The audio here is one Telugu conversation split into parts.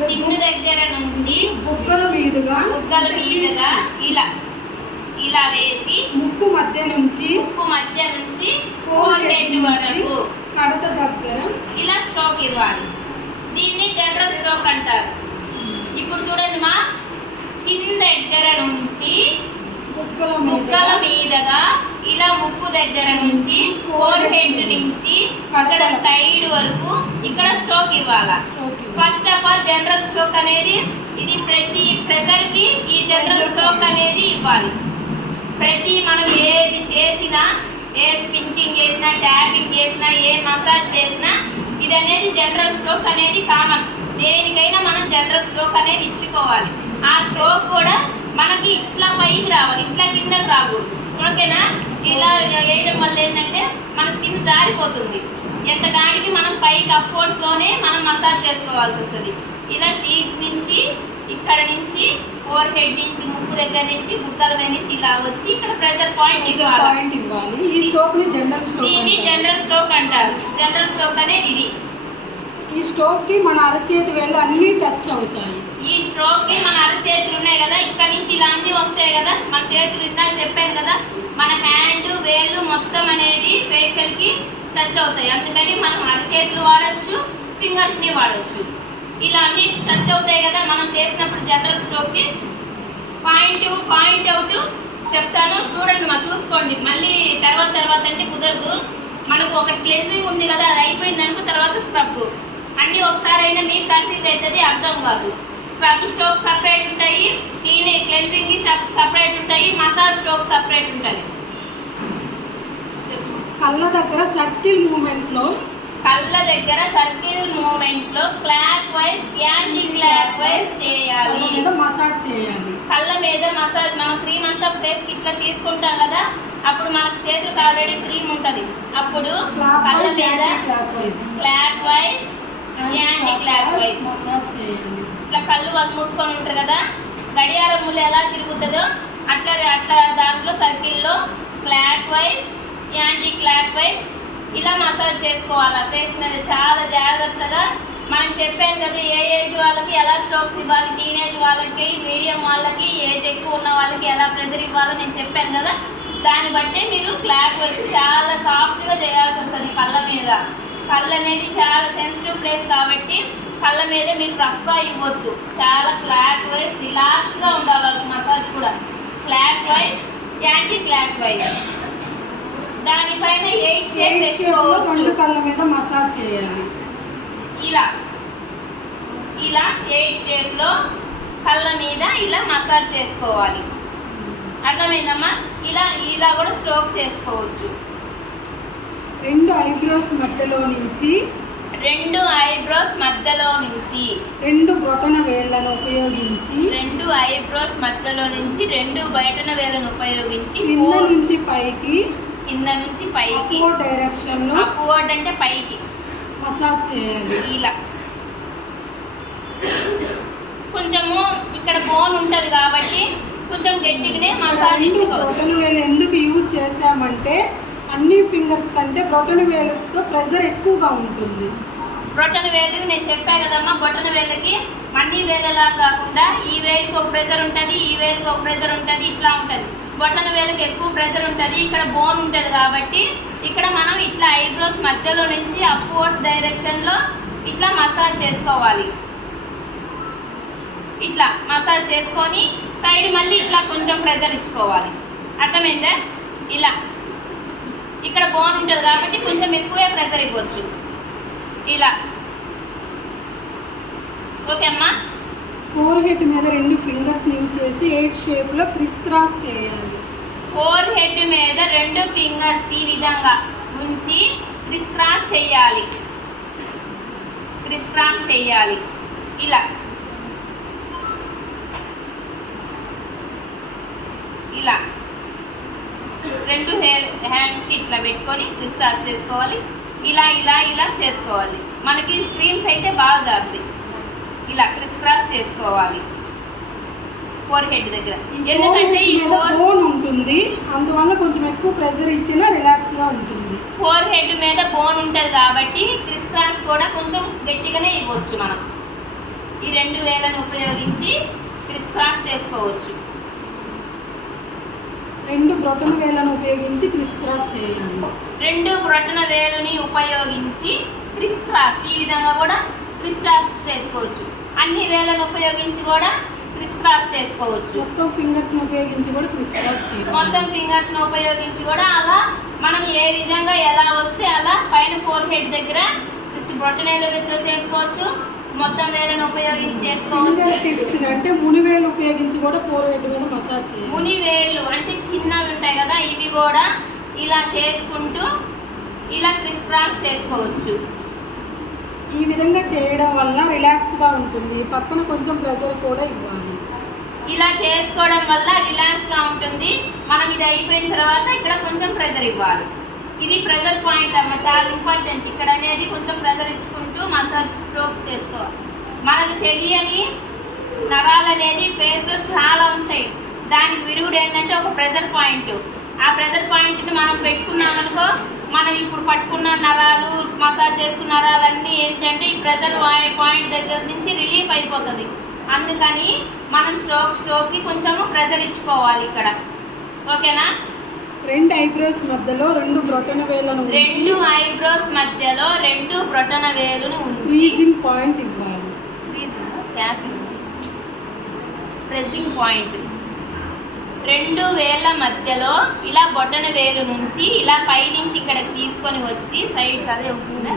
దగ్గర నుంచి బుగ్గల మీదుగా ఇలా ఇలా వేసి ముక్కు మధ్య నుంచి ఫోర్ హెడ్ వరకు కడత దగ్గర ఇలా స్ట్రోక్ ఇవ్వాలి. దీన్ని జనరల్ స్ట్రోక్ అంటారు. ఇప్పుడు చూడండి మా, చిన్న దగ్గర నుంచి బుగ్గల మీదగా ఇలా ముక్కు దగ్గర నుంచి ఫోర్ హెడ్ నుంచి ఇక్కడ సైడ్ వరకు ఇక్కడ స్ట్రోక్ ఇవ్వాలా. First of all general stroke అనేది ఇది ప్రతి ప్రెజర్ కి ఈ జనరల్ స్ట్రోక్ అనేది ఇవ్వాలి. ప్రతి మనం ఏది చేసినా, ఏ పించింగ్ చేసినా, ట్యాపింగ్ చేసినా, ఏ మసాజ్ చేసినా ఇది అనేది జనరల్ స్ట్రోక్ అనేది కామన్. దేనికైనా మనం జనరల్ స్ట్రోక్ అనేది ఇచ్చుకోవాలి. ఆ స్ట్రోక్ కూడా మనకి ఇట్లా పైకి రావాలి, ఇట్లా కిందకి రాకూడదు. ఓకేనా? ఇలా వేయడం వల్ల ఏంటంటే మన స్కిన్ జారిపోతుంది. ఎంతకాడికి మనం పైకి అప్వర్డ్స్లోనే మనం మసాజ్ చేసుకోవాల్సి వస్తుంది. ఇలా చీక్స్ నుంచి, ఇక్కడ నుంచి, ఫోర్ హెడ్ నుంచి, ముక్కు దగ్గర నుంచి, బుగ్గల మీద నుంచి ఇలా వచ్చి ఇక్కడ ప్రెషర్ పాయింట్ ఇవ్వాలి. ఈ స్ట్రోక్ ని జనరల్ స్ట్రోక్, దీన్ని జనరల్ స్ట్రోక్ అంటారు. జనరల్ స్ట్రోక్ అనేది ఇది. ఈ స్ట్రోక్ కి మన అరచేతి వేళ్ళు అన్ని టచ్ అవుతాయి. ఈ స్ట్రోక్ కి మన అరచేతులు ఉన్నాయి కదా, ఇక్కడ నుంచి ఇలా అన్ని వస్తాయి కదా. మన చేతులు ఇందాక చెప్పాను కదా, మన హ్యాండ్ వేళ్ళు మొత్తం అనేది ఫేషియల్ కి టచ్ అవుతాయి. అందుకని మనం అరచేతులు వాడచ్చు, ఫింగర్స్ ని వాడచ్చు. ఇలా అన్ని టచ్ అవుతాయి కదా మనం చేసినప్పుడు జనరల్ స్ట్రోక్ కి. పాయింట్ అవుట్ చెప్తాను, చూడండి మా, చూసుకోండి. మళ్ళీ తర్వాత అంటే కుదరదు. మనకు ఒక క్లెన్జింగ్ ఉంది కదా, అది అయిపోయిందనుకో తర్వాత స్క్రబ్. అన్నీ ఒకసారి అయినా మీకు కన్ఫ్యూజ్ అవుతుంది, అర్థం కాదు. స్క్రబ్ స్ట్రోక్ సపరేట్ ఉంటాయి, క్లెన్జింగ్ సపరేట్ ఉంటాయి, మసాజ్ స్ట్రోక్ సపరేట్ ఉంటుంది. కళ్ళ దగ్గర సర్కిల్ మూమెంట్ లో clock wise, anti clock wise చేయాలి. మసాజ్ చేయాలి. కళ్ళ మీద మసాజ్. మనం క్రీమ్ అంతా ఫేస్ కి ఇట్లా తీసుకుంటాం కదా, అప్పుడు మనకు చేతులకు ఆల్రెడీ క్రీమ్ ఉంటుంది. అప్పుడు కళ్ళ మీద clock wise, anti clock wise massage చేయాలి. ఇట్లా కళ్ళు వాళ్ళు మూసుకొని ఉంటారు కదా, గడియారం ముళ్ళు ఎలా తిరుగుతుందో అట్లా దాంట్లో సర్కిల్లో clock wise, anti clock wise ఇలా మసాజ్ చేసుకోవాలి ఫేస్ మీద. చాలా జాగ్రత్తగా. మనం చెప్పాను కదా ఏ ఏజ్ వాళ్ళకి ఎలా స్ట్రోక్స్ ఇవ్వాలి, టీనేజ్ వాళ్ళకి, మీడియం వాళ్ళకి, ఏజ్ ఎక్కువ ఉన్న వాళ్ళకి ఎలా ప్రెజర్ ఇవ్వాలో నేను చెప్పాను కదా. దాన్ని బట్టే మీరు క్లాక్ వైజ్ చాలా సాఫ్ట్గా చేయాల్సి వస్తుంది. కళ్ళ మీద, కళ్ళు అనేది చాలా సెన్సిటివ్ ప్లేస్ కాబట్టి కళ్ళ మీద మీరు రఫ్గా ఇవ్వద్దు. చాలా క్లాక్ వైజ్, రిలాక్స్గా ఉండాలి మసాజ్ కూడా. Clock wise, anti clock wise. దానిపైన 8 షేప్ వేసుకోవచ్చు. కళ్ళ మీద మసాజ్ చేయాలి. ఇలా 8 షేప్లో కళ్ళ మీద ఇలా మసాజ్ చేసుకోవాలి. అర్థమైందమ్మా? ఇలా కూడా స్ట్రోక్ చేసుకోవచ్చు. 2 ఐబ్రోస్ మధ్యలో నుంచి 2 బొటన వేళ్ళను ఉపయోగించి 2 ఐబ్రోస్ మధ్యలో నుంచి 2 బయటన వేళ్ళను ఉపయోగించి కింద నుంచి పైకి డైరెక్షన్లో, అప్వర్డ్ అంటే పైకి మసాజ్ చేయాలి. ఇలా కొంచెము ఇక్కడ బోన్ ఉంటుంది కాబట్టి కొంచెం గట్టిగానే మసాజ్ ఇచ్చుకోవచ్చు. బొటన వేలు ఎందుకు యూజ్ చేసామంటే అన్ని ఫింగర్స్ కంటే బొటన వేలుతో ప్రెషర్ ఎక్కువగా ఉంటుంది. బొటన వేలు నేను చెప్పా కదమ్మా, బొటన వేలకి అన్ని వేలలా కాకుండా ఈ వేలుకి ఒక ప్రెషర్ ఉంటుంది, ఈ వేలుకి ఒక ప్రెషర్ ఉంటుంది, ఇట్లా ఉంటుంది. బొటన వేలకి ఎక్కువ ప్రెషర్ ఉంటుంది, ఇక్కడ బోన్ ఉంటుంది కాబట్టి ఇక్కడ మనం ఇట్లా ఐబ్రోస్ మధ్యలో నుంచి అప్వర్డ్స్ డైరెక్షన్లో ఇట్లా మసాజ్ చేసుకోవాలి. ఇట్లా మసాజ్ చేసుకొని సైడ్ మళ్ళీ ఇట్లా కొంచెం ప్రెషర్ ఇచ్చుకోవాలి. అర్థమైందా? ఇలా ఇక్కడ బోన్ ఉంటుంది కాబట్టి కొంచెం ఎక్కువే ప్రెషర్ ఇవ్వచ్చు. ఇలా ఓకే అమ్మా? ఫోర్ హెడ్ మీద 2 ఫింగర్స్ యూజ్ చేసి 8 షేప్లో క్రిస్ క్రాస్ చేయాలి. ఫోర్ హెడ్ మీద 2 ఫింగర్స్ ఈ విధంగా ఉంచి క్రిస్ క్రాస్ చేయాలి. ఇలా 2 హ్యాండ్స్కి ఇట్లా పెట్టుకొని క్రిస్ క్రాస్ చేసుకోవాలి. ఇలా చేసుకోవాలి. మనకి స్క్రీన్స్ అయితే బాగా జారుతాయి. ఇలా క్రిస్ క్రాస్ చేసుకోవాలి ఫోర్ హెడ్ దగ్గర. ఎందుకంటే ఈ బోన్ ఉంటుంది, అందువల్ల కొంచెం ఎక్కువ ప్రెషర్ ఇచ్చినా రిలాక్స్గా ఉంటుంది. ఫోర్ హెడ్ మీద బోన్ ఉంటుంది కాబట్టి క్రిస్ క్రాస్ కూడా కొంచెం గట్టిగానే ఇవ్వచ్చు మనం. ఈ 2 వేలను ఉపయోగించి క్రిస్ క్రాస్ చేసుకోవచ్చు. 2 బ్రొటన వేలను ఉపయోగించి క్రిస్ క్రాస్ చేయాలి. 2 బ్రొటన వేలుని ఉపయోగించి క్రిస్ క్రాస్ ఈ విధంగా కూడా క్రిస్ క్రాస్ చేసుకోవచ్చు. అన్ని వేలను ఉపయోగించి కూడా క్రిస్ క్రాస్ చేసుకోవచ్చు. మొత్తం ఫింగర్స్ని ఉపయోగించి కూడా క్రిస్ క్రాస్ చేయాలి. మొత్తం ఫింగర్స్ని ఉపయోగించి కూడా అలా మనం ఏ విధంగా ఎలా వస్తే అలా పైన ఫోర్ హెడ్ దగ్గర బ్రొటనేలు చేసుకోవచ్చు. మొత్తం వేలను ఉపయోగించి చేసుకోవచ్చు. ఫింగర్ టిప్స్ అంటే మునివేలు ఉపయోగించి కూడా ఫోర్ హెడ్ మీద మసాజ్ చేయాలి. ముని వేళ్ళు అంటే చిన్నవి ఉంటాయి కదా, ఇవి కూడా ఇలా చేసుకుంటూ ఇలా క్రిస్ క్రాస్ చేసుకోవచ్చు. ఈ విధంగా చేయడం వల్ల రిలాక్స్గా ఉంటుంది. పక్కన కొంచెం ప్రెజర్ కూడా ఇవ్వాలి. ఇలా చేసుకోవడం వల్ల రిలాక్స్గా ఉంటుంది. మనం ఇది అయిపోయిన తర్వాత ఇక్కడ కొంచెం ప్రెజర్ ఇవ్వాలి. ఇది ప్రెజర్ పాయింట్ అమ్మ, చాలా ఇంపార్టెంట్. ఇక్కడ అనేది కొంచెం ప్రెజర్ ఇచ్చుకుంటూ మసాజ్ స్ట్రోక్స్ చేసుకోవాలి. మనకు తెలియని నరాలు అనేది ఫేస్లో చాలా ఉంటాయి. దానికి విరుగుడు ఏంటంటే ఒక ప్రెజర్ పాయింట్. ఆ ప్రెజర్ పాయింట్ని మనం పెట్టుకున్నామనుకో, మనం ఇప్పుడు పట్టుకున్న నరాలు మసాజ్ చేసుకున్న నరాలన్నీ ఏంటంటే ఈ ప్రెజర్ పాయింట్ దగ్గర నుంచి రిలీఫ్ అయిపోతుంది. అందుకని మనం స్ట్రోక్కి కొంచెము ప్రెజర్ ఇచ్చుకోవాలి ఇక్కడ. ఓకేనా? 2 ఐబ్రోస్ మధ్యలో 2 బ్రొటన వేలను 2 ఐబ్రోస్ మధ్యలో 2 బ్రొటన వేలును ఉంచి ప్రీజింగ్ పాయింట్ ఇవ్వాలి. ప్రెసింగ్ పాయింట్ 2 వేల మధ్యలో ఇలా బొటన వేలు నుంచి ఇలా పైనుంచి ఇక్కడికి తీసుకొని వచ్చి సైడ్స్ అదే అవుతుందా,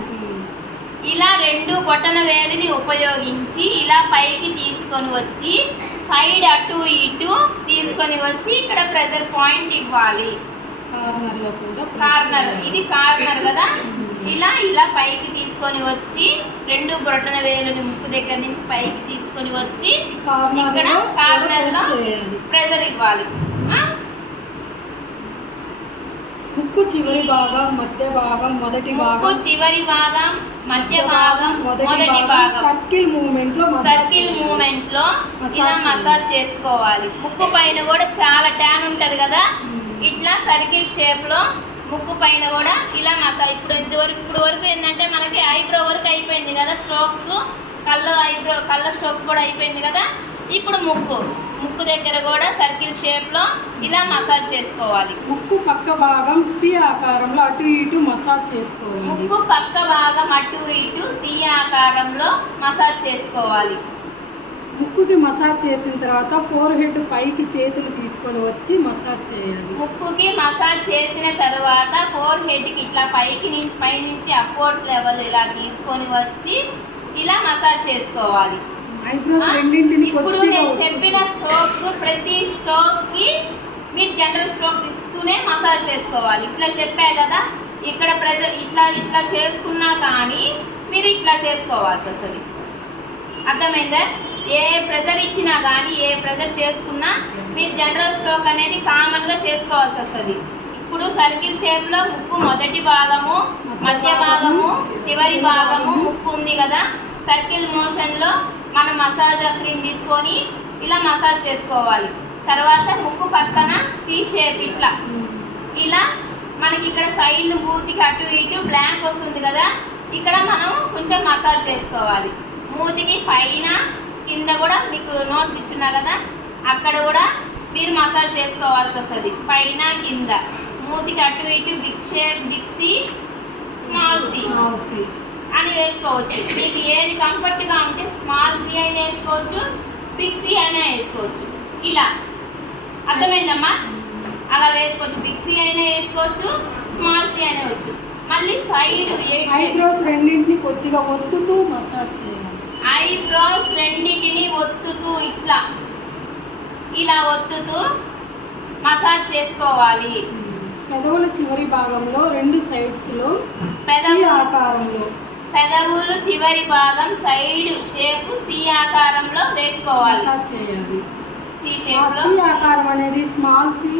ఇలా 2 బొటన వేలుని ఉపయోగించి ఇలా పైకి తీసుకొని వచ్చి సైడ్ అటు ఇటు తీసుకొని వచ్చి ఇక్కడ ప్రెజర్ పాయింట్ ఇవ్వాలి. కార్నర్లో కూడా కార్నర్, ఇది కార్నర్ కదా, ఇలా పైకి తీసుకొని వచ్చి 2 బ్రొటన వేలుని ముక్కు దగ్గర నుంచి పైకి తీసుకొని వచ్చి ఇక్కడ కార్నర్లో ప్రెజర్ ఇవ్వాలి. ముక్కు చివరి భాగం, మధ్య భాగం, మొదటి భాగం, చివరి భాగం, మధ్య భాగం, మొదటి భాగం సర్కిల్ మూవ్మెంట్ లో ఇలా మసాజ్ చేసుకోవాలి. ముక్కు పైన కూడా చాలా ట్యాన్ ఉంటది కదా, ఇట్లా సర్కిల్ షేప్ లో ముక్కు పైన కూడా ఇలా మసాజ్. ఇప్పుడు వరకు ఏంటంటే మనకి ఐబ్రో వరకు అయిపోయింది కదా, స్ట్రోక్స్ కళ్ళ స్ట్రోక్స్ కూడా అయిపోయింది కదా. ఇప్పుడు ముక్కు దగ్గర కూడా సర్కిల్ షేప్ లో ఇలా మసాజ్ చేసుకోవాలి. ముక్కు పక్క భాగం సి ఆకారంలో అటు ఇటు మసాజ్ చేసుకోవాలి. ముక్కు పక్క భాగం అటు ఇటు సి ఆకారంలో మసాజ్ చేసుకోవాలి. ముక్కుకి మసాజ్ చేసిన తర్వాత ఫోర్ హెడ్ పైకి చేతులు తీసుకొని వచ్చి మసాజ్ చేయాలి. ముక్కుకి మసాజ్ చేసిన తర్వాత ఫోర్ హెడ్కి ఇట్లా పైనుంచి అప్వర్డ్స్ లెవెల్ ఇలా తీసుకొని వచ్చి ఇలా మసాజ్ చేసుకోవాలి. ఐబ్రోస్ రెండింటిని ఇప్పుడు నేను చెప్పిన స్ట్రోక్స్ ప్రతి స్ట్రోక్కి మీరు జనరల్ స్ట్రోక్ ఇస్తూనే మసాజ్ చేసుకోవాలి. ఇట్లా చెప్పా కదా, ఇక్కడ ప్రెజర్ ఇట్లా చేసుకున్నా కానీ మీరు ఇట్లా చేసుకోవాల్సి వస్తుంది. అర్థమైందా? ఏ ప్రెజర్ ఇచ్చినా కానీ ఏ ప్రెజర్ చేసుకున్నా మీరు జనరల్ స్ట్రోక్ అనేది కామన్గా చేసుకోవాల్సి వస్తుంది. ఇప్పుడు సర్కిల్ షేప్లో ముక్కు మొదటి భాగము, మధ్య భాగము, చివరి భాగము ముక్కు ఉంది కదా, సర్కిల్ మోషన్లో మనం మసాజ్ క్రీమ్ తీసుకొని ఇలా మసాజ్ చేసుకోవాలి. తర్వాత ముక్కు పక్కన సి షేప్ ఇలా మనకి ఇక్కడ సైడ్ మూతికి అటు ఇటు బ్లాంక్ వస్తుంది కదా, ఇక్కడ మనం కొంచెం మసాజ్ చేసుకోవాలి. మూతికి పైన కింద కూడా మీకు నోట్స్ ఇచ్చున్నా కదా, అక్కడ కూడా మీరు మసాజ్ చేసుకోవాల్సి వస్తుంది. పైన కింద మూతికి అటు ఇటు big shape, big C, small C అని వేసుకోవచ్చు. మీకు ఏది కంఫర్ట్గా ఉంటే స్మాల్ సి అయినా వేసుకోవచ్చు, బిగ్ సి అయినా వేసుకోవచ్చు. ఇలా అర్థమైందమ్మా? అలా వేసుకోవచ్చు. బిగ్ సి అయినా వేసుకోవచ్చు, స్మాల్ సి అయినా వచ్చు. మళ్ళీ సైడ్ ఐబ్రోస్ రెండింటిని కొద్దిగా ఒత్తుతూ మసాజ్ చేయాలి. ఐబ్రోస్ రెండింటిని ఒత్తుతూ ఇలా ఒత్తుతూ మసాజ్ చేసుకోవాలి. పెదవుల చివరి భాగంలో 2 సైడ్స్లో ఆకారంలో పెదవులు చివరి భాగం సైడ్ షేప్ సి ఆకారంలో వేసుకోవాలి. మసాజ్ చేయాలి. సి ఆకారం అనేది స్మాల్ సి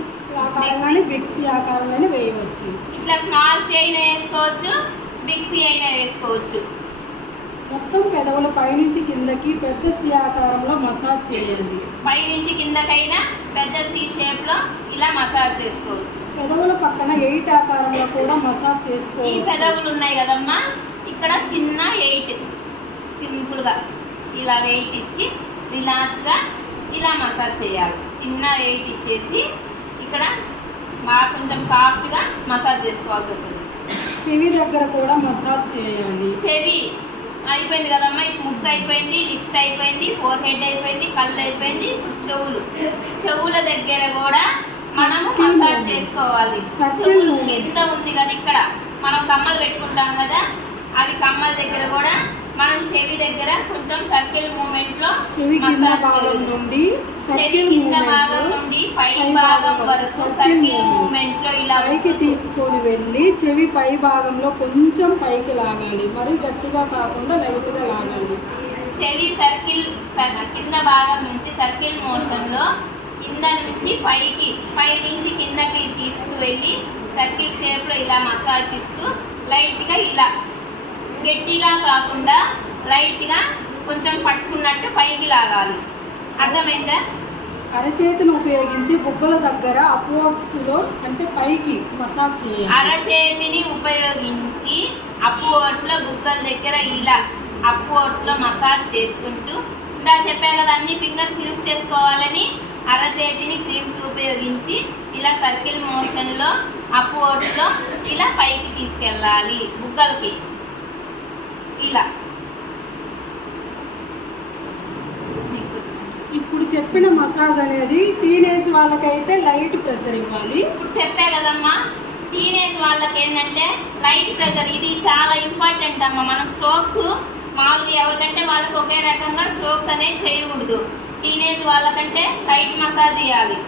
ఆకారంగానే బిగ్ సి ఆకారంగానే వేయవచ్చు. ఇట్లా స్మాల్ సి అయినా వేసుకోవచ్చు, బిగ్ సి అయినా వేసుకోవచ్చు. మొత్తం పెదవుల పైనుంచి కిందకి పెద్ద సి ఆకారంలో మసాజ్ చేయాలి. పైనుంచి కిందకైనా పెద్ద సి షేప్లో ఇలా మసాజ్ చేసుకోవచ్చు. పెదవుల పక్కన 8 ఆకారంలో కూడా మసాజ్ చేసుకోవచ్చు. ఈ పెదవులు ఉన్నాయి కదమ్మా, ఇక్కడ చిన్న 8 సింపుల్గా ఇలా వెయిట్ ఇచ్చి రిలాక్స్గా ఇలా మసాజ్ చేయాలి. చిన్న వెయిట్ ఇచ్చేసి ఇక్కడ బాగా కొంచెం సాఫ్ట్గా మసాజ్ చేసుకోవాల్సి వస్తుంది. చెవి దగ్గర కూడా మసాజ్ చేయాలి. చెవి అయిపోయింది కదమ్మా, ఇప్పుడు ముక్కు అయిపోయింది, లిప్స్ అయిపోయింది, ఫోర్ హెడ్ అయిపోయింది, కళ్ళు అయిపోయింది, ఇప్పుడు చెవుల దగ్గర కూడా మనము మసాజ్ చేసుకోవాలి. చెవులు కింద ఉంది కదా, ఇక్కడ మనం కమ్మలు పెట్టుకుంటాం కదా, అవి కమ్మల దగ్గర కూడా మనం చెవి దగ్గర కొంచెం సర్కిల్ మూమెంట్ లో చెవి కింద భాగం నుండి చెవి కింద భాగం నుండి పై భాగం వరకు సర్కిల్ మూమెంట్ లో ఇలా పైకి తీసుకొని వెళ్ళి చెవి పై భాగంలో కొంచెం పైకి లాగాలి. మరి గట్టిగా కాకుండా లైట్గా లాగాలి. చెవి సర్కిల్ కింద భాగం నుంచి సర్కిల్ మోషన్ లో కింద నుంచి పైకి, పై నుంచి కిందకి తీసుకువెళ్ళి సర్కిల్ షేప్ లో ఇలా మసాజ్ ఇస్తూ లైట్గా ఇలా గట్టిగా కాకుండా లైట్గా కొంచెం పట్టుకున్నట్టు పైకి లాగాలి. అర్థమైందా? అరచేతిని ఉపయోగించి బుగ్గల దగ్గర అప్వర్డ్స్లో అంటే పైకి మసాజ్ చేయాలి. అరచేతిని ఉపయోగించి అప్వర్డ్స్లో బుగ్గల దగ్గర ఇలా అప్వర్డ్స్లో మసాజ్ చేసుకుంటూ, ఇలా చెప్పా కదా అన్ని ఫింగర్స్ యూజ్ చేసుకోవాలని, అరచేతిని క్రీమ్స్ ఉపయోగించి ఇలా సర్కిల్ మోషన్లో అప్వర్డ్స్లో ఇలా పైకి తీసుకెళ్ళాలి బుగ్గలకి. ఇలా ఇప్పుడు చెప్పిన మసాజ్ అనేది టీనేజ్ వాళ్ళకైతే లైట్ ప్రెషర్ ఇవ్వాలి. ఇప్పుడు చెప్పా కదమ్మా, టీనేజ్ వాళ్ళకి ఏంటంటే లైట్ ప్రెషర్, ఇది చాలా ఇంపార్టెంట్ అమ్మా. మనం స్ట్రోక్స్ మామూలుగా ఎవరికంటే వాళ్ళకి ఒకే రకంగా స్ట్రోక్స్ అనేది చేయకూడదు. టీనేజ్ వాళ్ళకంటే లైట్ మసాజ్ ఇవ్వాలి.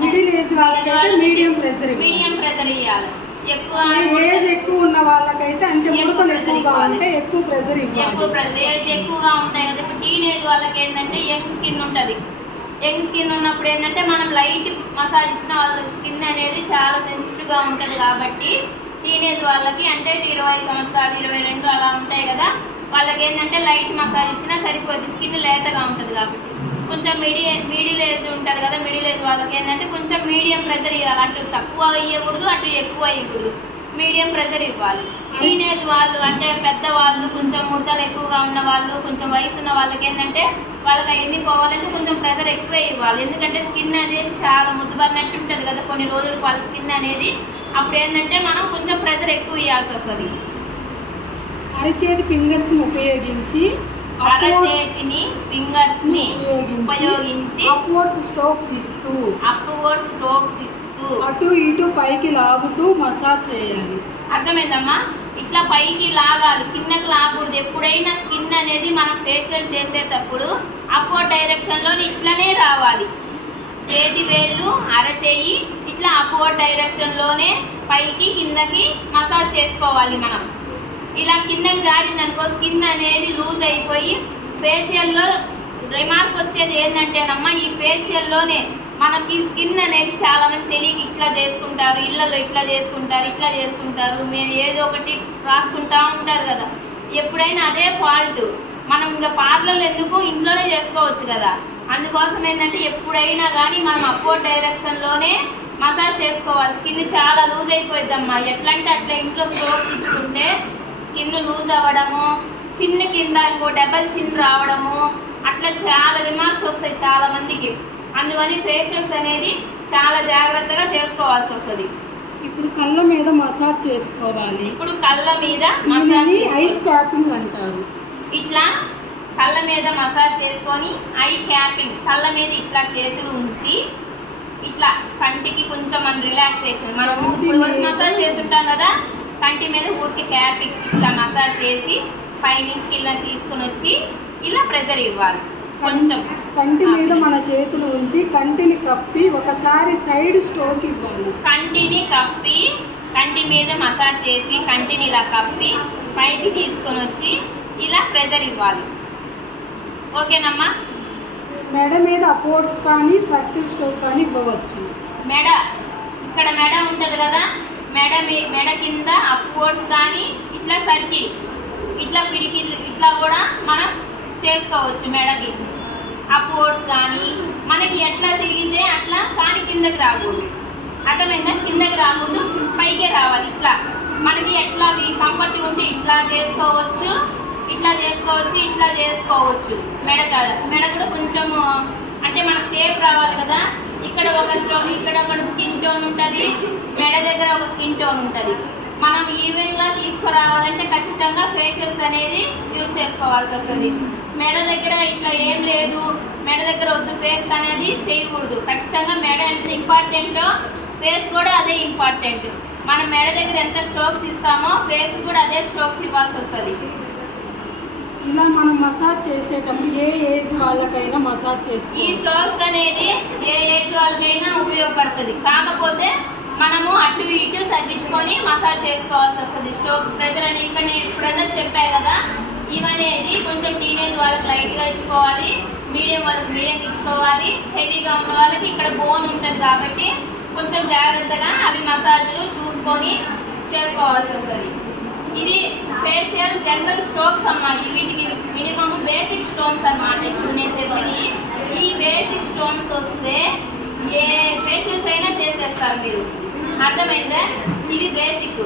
మిడిల్ ఏజ్ వాళ్ళకైతే మీడియం ప్రెషర్ ఇవ్వాలి. ఎక్కువ ఏజ్ ఎక్కువ ఉన్న వాళ్ళకైతే అంటే ముడతలు ఎక్కువగా ఉంటే ఎక్కువ ప్రెషర్ ఇవ్వాలి. ఏజ్ ఎక్కువగా ఉంటాయి కదా. ఇప్పుడు టీనేజ్ వాళ్ళకి ఏంటంటే యంగ్ స్కిన్ ఉంటుంది. యంగ్ స్కిన్ ఉన్నప్పుడు ఏంటంటే మనం లైట్ మసాజ్ ఇచ్చిన వాళ్ళ స్కిన్ అనేది చాలా సెన్సిటివ్గా ఉంటుంది. కాబట్టి టీనేజ్ వాళ్ళకి అంటే 20 సంవత్సరాలు 22 అలా ఉంటాయి కదా, వాళ్ళకి ఏంటంటే లైట్ మసాజ్ ఇచ్చినా సరిపోద్ది. స్కిన్ లేతగా ఉంటుంది కాబట్టి కొంచెం మిడిల్ ఏజ్ ఉంటుంది కదా, మిడిల్ ఏజ్ వాళ్ళకి ఏంటంటే కొంచెం మీడియం ప్రెషర్ ఇవ్వాలి. అటు తక్కువ ఇవ్వకూడదు, అటు ఎక్కువ ఇవ్వకూడదు, మీడియం ప్రెషర్ ఇవ్వాలి. టీనేజ్ వాళ్ళు అంటే పెద్దవాళ్ళు, కొంచెం ముడతలు ఎక్కువగా ఉన్న వాళ్ళు, కొంచెం వయసు ఉన్న వాళ్ళకి ఏంటంటే వాళ్ళకి అవన్నీ పోవాలంటే కొంచెం ప్రెషర్ ఎక్కువే ఇవ్వాలి. ఎందుకంటే స్కిన్ అనేది చాలా ముద్దుబడినట్టు ఉంటుంది కదా కొన్ని రోజులు వాళ్ళ స్కిన్ అనేది. అప్పుడు ఏంటంటే మనం కొంచెం ప్రెషర్ ఎక్కువ ఇవ్వాల్సి వస్తుంది. అరచేతి ఫింగర్స్ని ఉపయోగించి అరచేతిని ఫింగర్స్ ని ఉపయోగించి అప్వర్డ్ స్ట్రోక్స్ ఇస్తూ అటు ఇటు పైకి లాగుతూ మసాజ్ చేయాలి. అర్థమైందమ్మా? ఇట్లా పైకి లాగాలి, కిందకి లాగకూడదు. ఎప్పుడైనా స్కిన్ అనేది మనం ఫేషియల్ చేసేటప్పుడు అప్వర్డ్ డైరెక్షన్లో ఇట్లనే రావాలి. చేతి వేళ్ళు అరచేయి ఇట్లా అప్వర్డ్ డైరెక్షన్లోనే పైకి కిందకి మసాజ్ చేసుకోవాలి. మనం ఇలా కిందకి జారిందనుకో స్కిన్ అనేది లూజ్ అయిపోయి ఫేషియల్లో రిమార్క్ వచ్చేది ఏంటంటేనమ్మా, ఈ ఫేషియల్లోనే మనకి స్కిన్ అనేది చాలామంది తెలియక ఇట్లా చేసుకుంటారు, ఇళ్ళలో ఇట్లా చేసుకుంటారు, మేము ఏదో ఒకటి రాసుకుంటా ఉంటారు కదా. ఎప్పుడైనా అదే ఫాల్ట్. మనం ఇంకా పార్లర్లో ఎందుకు, ఇంట్లోనే చేసుకోవచ్చు కదా. అందుకోసం ఏంటంటే ఎప్పుడైనా కానీ మనం అప్వర్డ్ డైరెక్షన్లోనే మసాజ్ చేసుకోవాలి. స్కిన్ చాలా లూజ్ అయిపోయిద్దమ్మా. ఎట్లా అంటే అట్లా ఇంట్లో స్ట్రోక్స్ ఇచ్చుకుంటే స్కిన్ లూజ్ అవ్వడము, చిన్న కింద ఇంకో డబల్ చిన్ రావడము, అట్లా చాలా రిమార్క్స్ వస్తాయి చాలా మందికి. అందువని ఫేషియల్స్ అనేది చాలా జాగ్రత్తగా చేసుకోవాల్సి వస్తుంది. ఇప్పుడు కళ్ళ మీద మసాజ్ చేసుకోవాలి. ఇప్పుడు కళ్ళ మీద మసాజ్ ఐస్ క్యాపింగ్ అంటారు. ఇట్లా కళ్ళ మీద మసాజ్ చేసుకొని ఐ క్యాపింగ్, కళ్ళ మీద ఇట్లా చేతులు ఉంచి ఇట్లా కంటికి కొంచెం మన రిలాక్సేషన్, మనము ఇప్పుడు వరకు మసాజ్ చేస్తుంటాం కదా, కంటి మీద ఊరికి క్యాపింగ్ ఇట్లా మసాజ్ చేసి పైనుంచి కింద తీసుకుని వచ్చి ఇలా ప్రెజర్ ఇవ్వాలి. కొంచెం కంటి మీద మన చేతులు ఉంచి కంటిని కప్పి ఒకసారి సైడ్ స్ట్రోక్ ఇవ్వాలి. కంటిని కప్పి కంటి మీద మసాజ్ చేసి కంటిని ఇలా కప్పి పైకి తీసుకొని వచ్చి ఇలా ప్రెజర్ ఇవ్వాలి. ఓకేనమ్మా? మెడ మీద అప్వర్డ్స్ కానీ సర్కిల్ స్ట్రోక్ కానీ ఇవ్వవచ్చు. మెడ ఇక్కడ మెడ ఉంటుంది కదా, మెడ కింద అప్వర్డ్స్ కానీ ఇట్లా సర్కిల్ ఇట్లా పిడికిళ్ళు ఇట్లా కూడా మనం చేసుకోవచ్చు. మెడకి అప్వర్డ్స్ కానీ మనకి ఎట్లా తిరిగితే అట్లా కానీ కిందకి రాకూడదు. అర్థమైందా? కిందకి రాకూడదు, పైకే రావాలి. ఇట్లా మనకి ఎట్లా కంఫర్ట్ ఉంటే ఇట్లా చేసుకోవచ్చు, ఇట్లా చేసుకోవచ్చు, ఇట్లా చేసుకోవచ్చు. మెడ కూడా కొంచెం అంటే మనకు షేప్ రావాలి కదా. ఇక్కడ ఒక స్కిన్ టోన్ ఉంటుంది, మెడ దగ్గర ఒక స్కిన్ టోన్ ఉంటుంది. మనం ఈవెన్గా తీసుకురావాలంటే ఖచ్చితంగా ఫేషియల్స్ అనేది యూజ్ చేసుకోవాల్సి వస్తుంది. మెడ దగ్గర ఇట్లా ఏం లేదు, మెడ దగ్గర వద్దు ఫేస్ అనేది చేయకూడదు. ఖచ్చితంగా మెడ ఎంత ఇంపార్టెంటో ఫేస్ కూడా అదే ఇంపార్టెంట్. మనం మెడ దగ్గర ఎంత స్ట్రోక్స్ ఇస్తామో ఫేస్ కూడా అదే స్ట్రోక్స్ ఇవ్వాల్సి వస్తుంది. ఇలా మనం మసాజ్ చేసేటప్పుడు ఏ ఏజ్ వాళ్ళకైనా మసాజ్ ఈ చేసుకోవచ్చు. స్ట్రోక్స్ అనేది ఏ ఏజ్ వాళ్ళకైనా ఉపయోగపడుతుంది. కాకపోతే మనము అటు ఇటు తగ్గించుకొని మసాజ్ చేసుకోవాల్సి వస్తుంది. స్ట్రోక్స్ ప్రెజర్ అని ఇక్కడ నేను ప్రెజర్ చెప్పాయి కదా, ఇవనేది కొంచెం టీనేజ్ వాళ్ళకి లైట్గా ఇచ్చుకోవాలి, మీడియం వాళ్ళకి మీడియంగా ఇచ్చుకోవాలి, హెవీగా ఉన్న వాళ్ళకి ఇక్కడ బోన్ ఉంటుంది కాబట్టి కొంచెం జాగ్రత్తగా అవి మసాజులు చూసుకొని చేసుకోవాల్సి వస్తుంది. ఇది ఫేషియల్ జనరల్ స్ట్రోక్స్ అమ్మా. వీటికి మినిమం బేసిక్ స్టోన్స్ అన్నమాట. ఇప్పుడు నేను చెప్పినవి ఈ బేసిక్ స్టోన్స్ వస్తే ఏ ఫేషియల్స్ అయినా చేసేస్తారు మీరు. అర్థమైందా? ఇది బేసిక్.